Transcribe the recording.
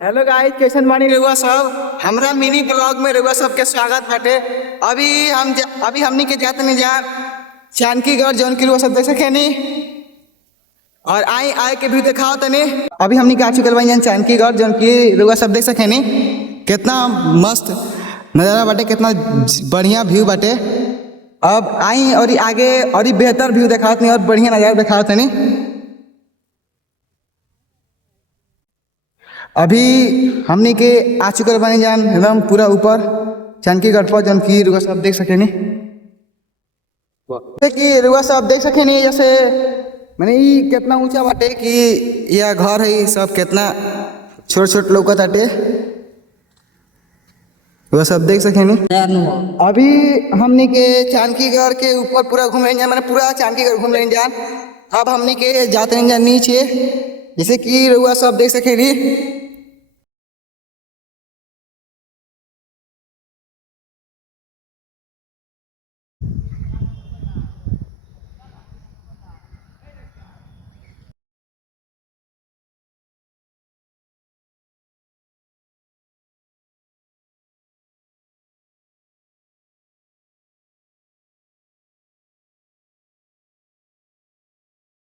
Hello guys, कैसन बानी रउआ सब। हमरा मिनी ब्लॉग में रउआ सबके स्वागत बाटे। अभी हमनी के जात नहीं जा जानकीगढ़, जौन की रउआ सब देख सकेनी। और आए के व्यू दिखाओ तनी। अभी हमनी के आ चुकल बानी जानकीगढ़, जौन की रउआ सब देख सकेनी। कितना मस्त नज़ारा बाटे, कितना बढ़िया व्यू बाटे। अब आई और आगे और बेहतर व्यू दिखाओ तनी और बढ़िया नज़ारा दिखाओ तनी। अभी हमनी के आ चुकल बानी जान एकदम पूरा ऊपर जानकीगढ़ पर, जौन की रुआ सब देख सकेनी। जैसे कि रुआ सब देख सकेनी, जैसे मैंने ये कितना ऊंचा बाटे कि यह घर है सब कितना छोट छोट लौकत बाटे। रुआ सब देख सकेनी। अभी हमनी के जानकीगढ़ के ऊपर पूरा घूम रहे मैंने पूरा जानकीगढ़ घूम रहे जान। अब हमनी के जाते हैं जान नीचे, जैसे कि रुआ सब देख सकेनी।